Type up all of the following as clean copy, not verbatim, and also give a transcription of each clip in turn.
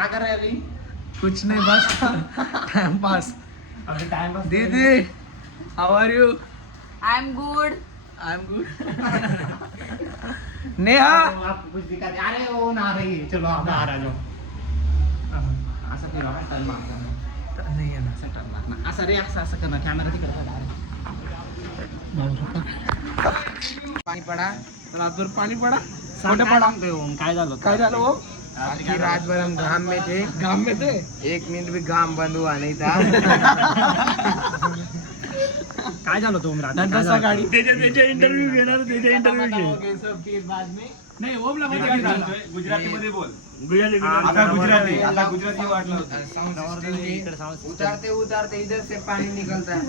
क्या कर रहे हैं अभी? कुछ नहीं, बस टाइम पास. अभी टाइम पास. दीदी, how are you? I am good. I am good. Neha, आप कुछ दिखाते. अरे वो ना रही है. चलो आप बाहर आ जाओ. असं फिरवा, टर्न मारता. नाही आहे ना. असं टर्न मारणार. असं रे असं करणं. कॅमेरा तिकडे बघा. पाणी पडा, रातभर पाणी पडा. कुठे पडा काय झालं? काय झालं हो? बाकी रात भर हम घाम में थे. घाम में थे. 1 मिनट भी घाम बंद हुआ नहीं था. काय झालं तो नंतर सकाळी त्याच्या इंटरव्ह्यू घेणार. त्याच्या इंटरव्ह्यू घे. नाही ओमला माहिती आहे का? गुजरातीमध्ये बोल. आता गुजराती. आता गुजराती वाटलं. उतारते उतारते इधर से पानी निकलता है.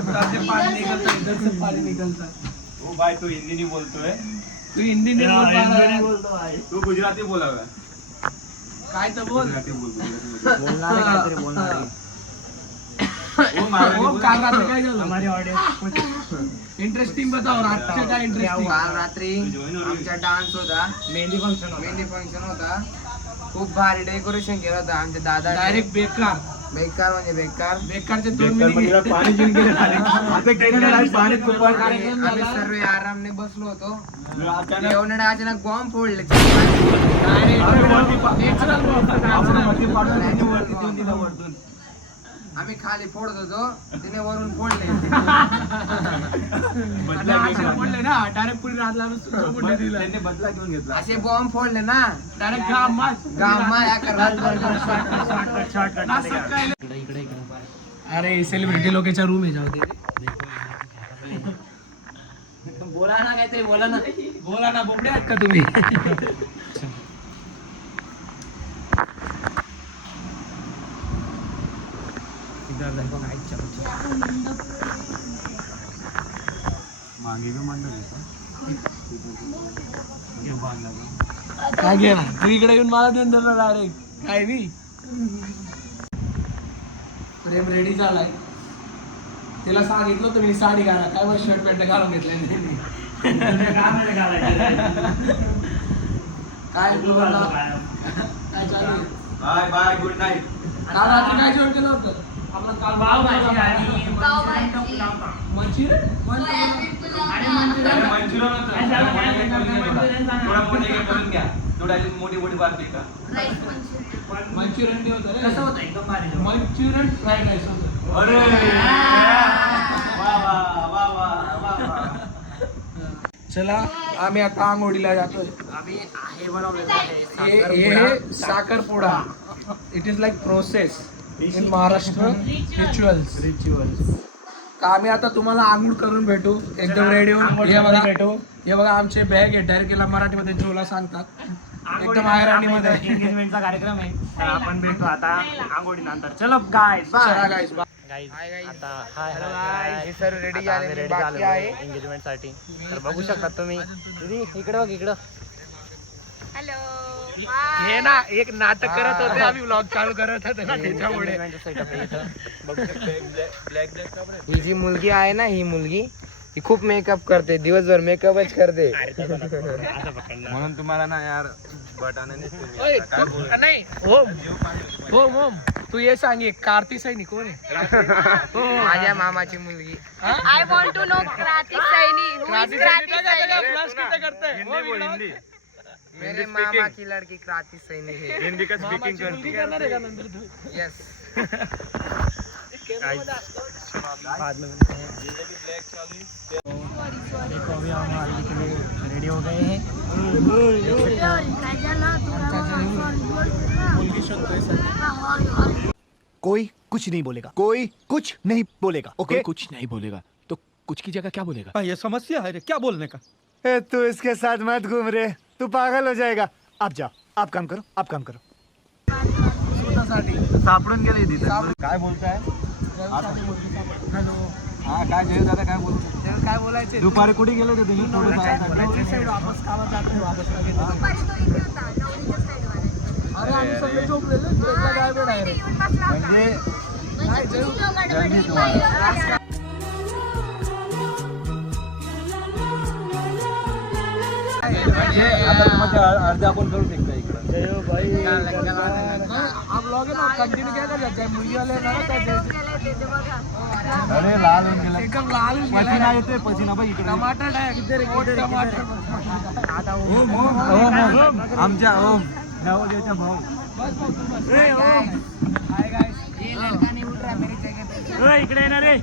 उतारते पाणी निकलतं, इधर से पाणी निकलतं. ओ भाई तू हिंदी नहीं बोलतोय. तू हिंदी नाही बोलत आहे. तू गुजराती बोलावा. काय तर बोल. गुजराती बोल. गुजराती बोलना है काहीतरी बोलणार आहे. बोल. हो, काल रात्री काय झालं? हमारी ऑडियन्स इंटरेस्टिंग बताओ. रातचं काय इंटरेस्टिंग? काल रात्री आमचा डान्स होता. मेहंदी फंक्शन होता. खूप भारी डेकोरेशन केलं होतं आमच्या दादा. डायरेक्ट बेकार. बेकार म्हणजे बेकार. बेकारचे 2 मिनिट. पाणी जिंक गेले. आता गेले पाणी कुपाड. आम्ही सर्व आरामने बसलो होतो. येऊन अचानक बॉम्ब फोडले. आम्ही खाली फोडत होतो, तिने वरून फोडले. बोलले ना डायरेक्ट पुढे रातला दिला. त्यांनी बदला घेऊन घेतला. असे बॉम्ब फोडले ना डायरेक्ट गाम अरे सेलिब्रिटी लोकांच्या रूम आहे जाऊ दे. बोला ना काहीतरी बोला ना. बोला ना, बोबडे आहात का तुम्ही? मागे भी मंडळ काय घे ना तू इकडे येऊन मला देऊन दिलं डायरेक्ट. काय नाही. प्रेम रेडी झालाय. तिला सांगितलं होतं मी साडी घाला. काय बस शर्ट पॅन्ट घालून घेतले. काय बोलला? काय चालू आहे? Bye bye good night. काल रात्री काय जेवण केलं होतं? आपलं काल पावभाजी आणि मंचुरियन. मोठी मोठी बारकी का. मंचुरियन होतं रे. कसं होतं एकदम भारी. मंचुरियन फ्राईड राईस होतं. अरे वा वा वा वा वा वा. चला आम्ही आता आंघोळीला जातोय. आम्ही हे बनवलेलं आहे. हे साखरपुडा. It is like process in Maharashtra. Rituals. आम्ही आता तुम्हाला आंघोळ करून भेटू एकदम रेडी होऊन. हे बघा आमचे बॅग आहे. डायरेक्ट मराठीमध्ये जोला सांगतात. एकदम आयराणीमध्ये एंगेजमेंटचा कार्यक्रम आहे. तर आपण भेटू आता आंघोळी नंतर. चलो गाईज चला गाईस. आता हे सर्व रेडी झाले. बाकी आहे एंगेजमेंट साठी. तर बघू शकता तुम्ही. दीदी इकडे बघ इकडं. हॅलो. हे ना एक नाटक करत होते. आम्ही व्लॉग चालू करत होते ना त्याच्यामुळे. ही जी मुलगी आहे ना, ही मुलगी ही खूप मेकअप करते. दिवसभर मेकअपच करते. म्हणून तुम्हाला ना यार बटाने ओय, नाही होम होम तू ये सांग कार्ती सैनी कोण आहे? माझ्या मामाची मुलगी. I want to know Kranti Saini. Who is Kranti Saini? Plus किती करते? मेरे मामा की लड़की क्रांति सैनी है. हिंदी का स्पीकिंग मुलगी करणार आहे का नंतर तू? यस. देखो अभी हम हल्दी के लिए रेडी हो गए हैं. मुलगी शोधतोय सध्या. कोई कुछ नहीं बोलेगा. कोई कुछ नहीं बोलेगा. ओके कुछ नहीं बोलेगा तो कुछ की जगह क्या बोलेगा? ये समस्या है रे, क्या बोलने का. तू इसके साथ मत घूम रे. तू पागल हो जाएगा. आप जाओ. आप काम करो. आप काम करो. सापडून गेली तिथे. काय बोलताय? हा काय जय दादा काय बोलतो? काय बोलायचे? दुपारी कुठे गेले होते तुम्ही? अरे आम्ही सगळे झोपलेले. एकला गायब आहे. म्हणजे आता अर्ध्या आपण करू शकतो इकडं. नाही ब्लॉग आहे ना कंटिन्यू क्या कर जायचं मुलगी वाले ना अरे लाल होऊन गेला एकदम लाल होऊन पसीना येतोय पसीना बघ इकडे टमाटर आहे टमाटर आमच्या ओम नवोदयचा भाऊ हाय गाइस इकडे येणार रे